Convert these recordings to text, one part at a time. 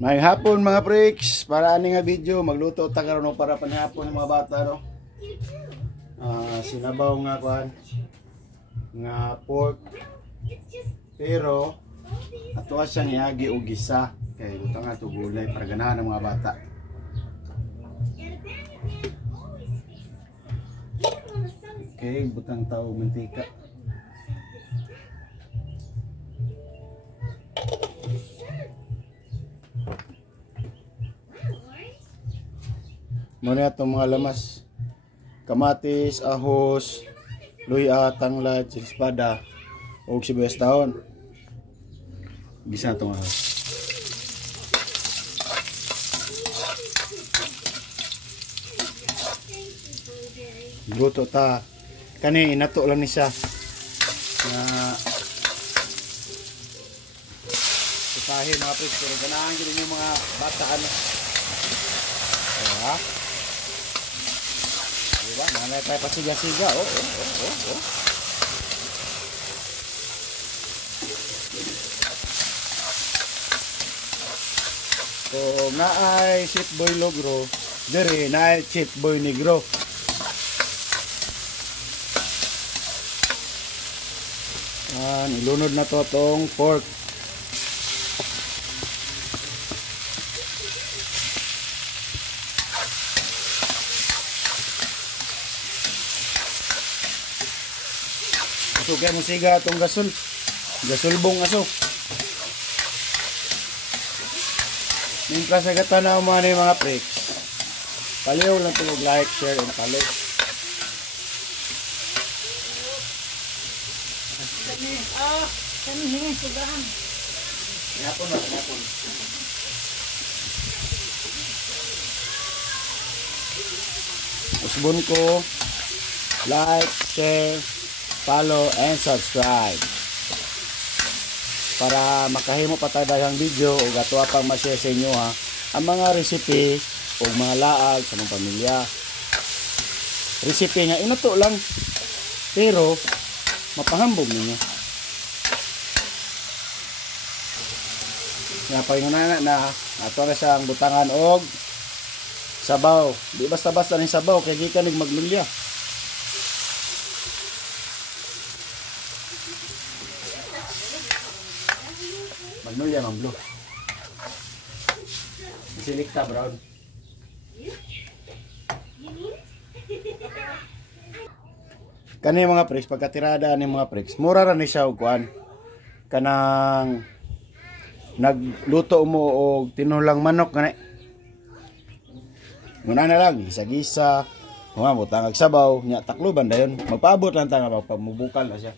May hapon mga freaks, para ani nga video magluto ta karon para panhapon ng mga bata no. Sinabaw nga kuan nga pork. Pero ato siyang iagi og gisa kay butang ato gulay para ganahan ng mga bata. Okay, butang tao mantika. Muna itong mga lamas, kamatis, ahos, luya, tanglad, espada, o sibuyas dahon. Gisa itong ahos. Luto ta. Kani inato lang ni siya. Na itahin mga pres, pero ganahan din yung mga bata ano. Diba? Diba? Nanay tayo pasiga-siga. Oh. So, naay Chef Boy Logro. Dere, naay Chef Boy Negro. Ilunod na to itong pork. So kaya musiga itong gasulbong aso. Mientras sa gata na umano yung mga freaks, paliw lang ito like, share, and follow. Kami sugahan. Yapon na, yapon. Usbon ko, like, share, follow, and subscribe para makahimo pa tayo daghang video o gatuwa pang ma-share sa inyo ha ang mga recipe o mga laag sa mga pamilya. Recipe nga inato lang pero mapahambog ninyo. Nga paingana na ato na siyang butangan og sabaw. Di basta-basta ni sabaw kay di ka magmilya. Magnolia mang blue. Silikta brown. Kani mga freaks pagkatirada ni mga freaks, mura ra ni siya og kuan. Kanang nagluto mo og tinulang manok gani. Muna na lang gisa-gisa, mga butang sabaw, nya takluban dayon. Magpaabot lang ta nga pagpamubukal na siya.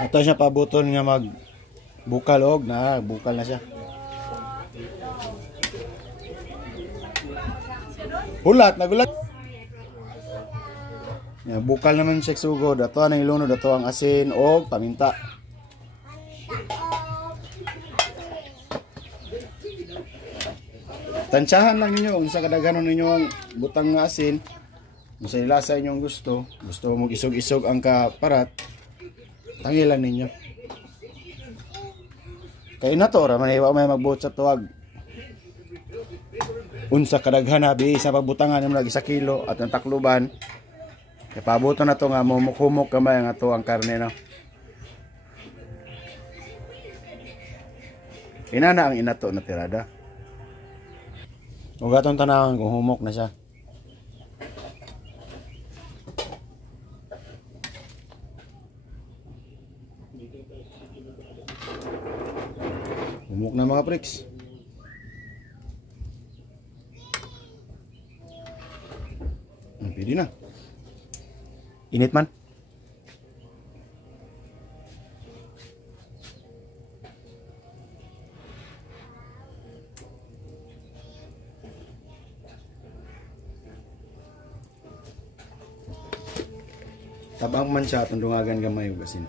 Ito siya pabuton nga magbukal og na bukal na siya. Hulat nagulat. Ya bukal naman siya sugod. Ato ang ilunod, ato ang asin og paminta. Tansyahan lang ninyo unsa kadaghanon ninyo ang butang nga asin. Unsa ilasa inyong gusto. Gusto mo isog-isog ang kaparat. Tangilan ninyo. Kaya na to, may magbuot sa tuwag. Unsa kadaghan na, sa pagbutangan yung lagi sa kilo at ang takluban. Kaya pabuto na to nga, humok-humok kamay nga to ang karne na. Inana ang inato na tirada. Huwag atong tanawan kung humok na siya. Humok na mga freaks. Pwede na. Init man. Tabang man siya atong dungagan gamay ug asin.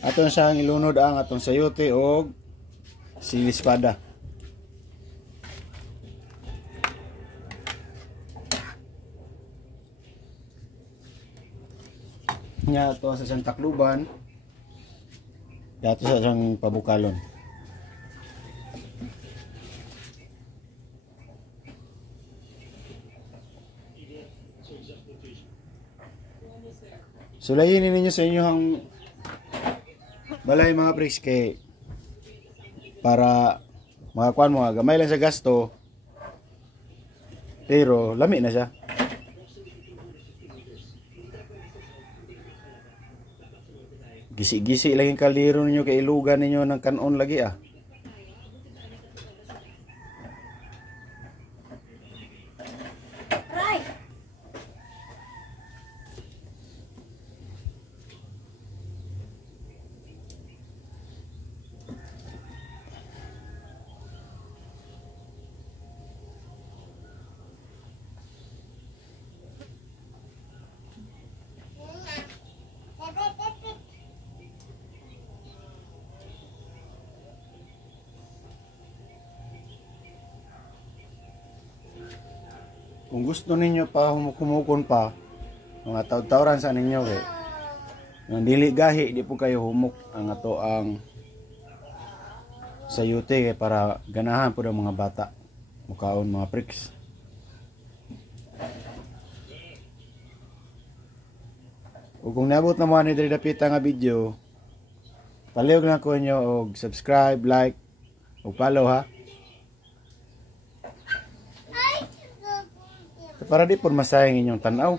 Aton siyang ilunod ang atong sayote og sili espada. nya to sa siyang takluban. Dato sa siyang pabukalon. Sulayin ninyo sa inyong balay mga pricks kay para makakuan mo gamay lang sa gasto pero lami na siya. Gisi-gisi lagi kaliro ninyo kay ilugan ninyo ng kanon lagi ah. Kung gusto ninyo pa humukon pa, mga taw-tawran sa ninyo kay nang dili gahi di po kayo humuk ang ato ang sayute kay para ganahan po ng mga bata mukaon mga pricks. Ug kung naabot na mo ani diri dapita nga video, palihog lang ko nyo og subscribe, like ug follow ha. Para di po masayang inyong tanaw,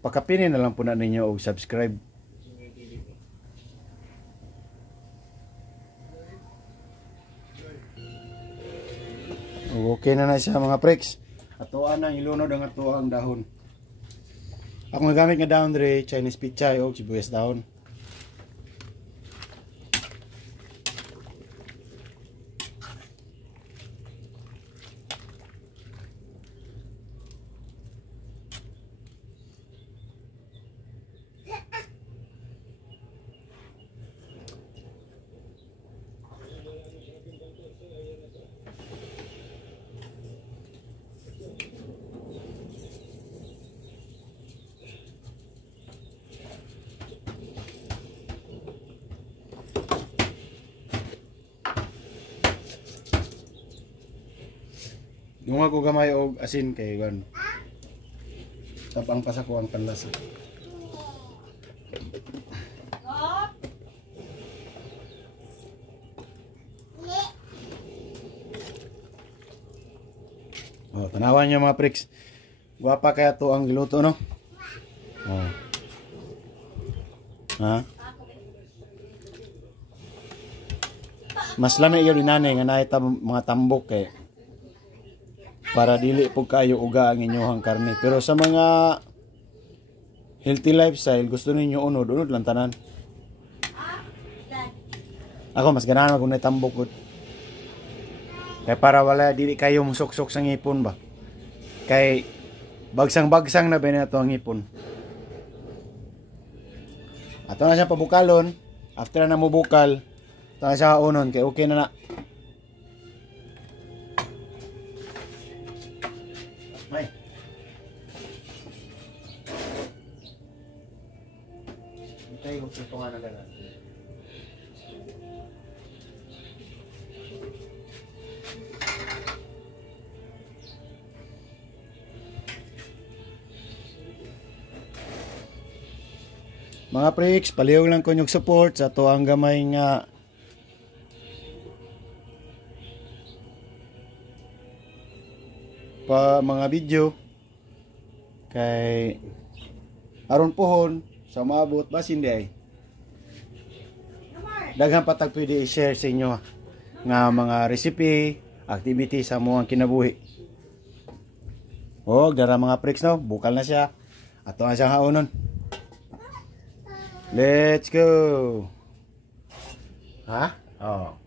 pakapinin na lang po na ninyo og subscribe. Okay na siya mga pricks. Atoan ang ilunod ang ato ang dahon. Ako nagamit nga dahon dre Chinese pichay o sibuyas dahon. Nung ako gamay og asin kay gan. Tapang pa sa ko ang panlasa. Oh, tanawan niyo mga pricks. Guwapa kaya to ang giluto no? Oh. Ha? Mas lami yun inanay nga naay mga tambok kay para dili po kayo uga ang inyong karne. Pero sa mga healthy lifestyle, gusto ninyo unod lang tanan. Ako mas ganahan kung natambok ko. Kaya para wala dili kayo musuksok sa ngipon ba. Kay bagsang-bagsang na ba na ito ang ngipon. Ato na siya pabukalon. After na mubukal, ito na siya unon kay okay na na. Ay. Itay ko ito nga na gano'n. Mga pricks, palihog lang ko yung support sa to ang gamay nga pa mga video kay aron pohon sa maabot basin di ay daghang patag pwede i-share sa inyo nga mga recipe, activity sa mga kinabuhi. O dara mga pricks no, bukal na siya. Ato na siya haonon. Let's go. Ha? Oh.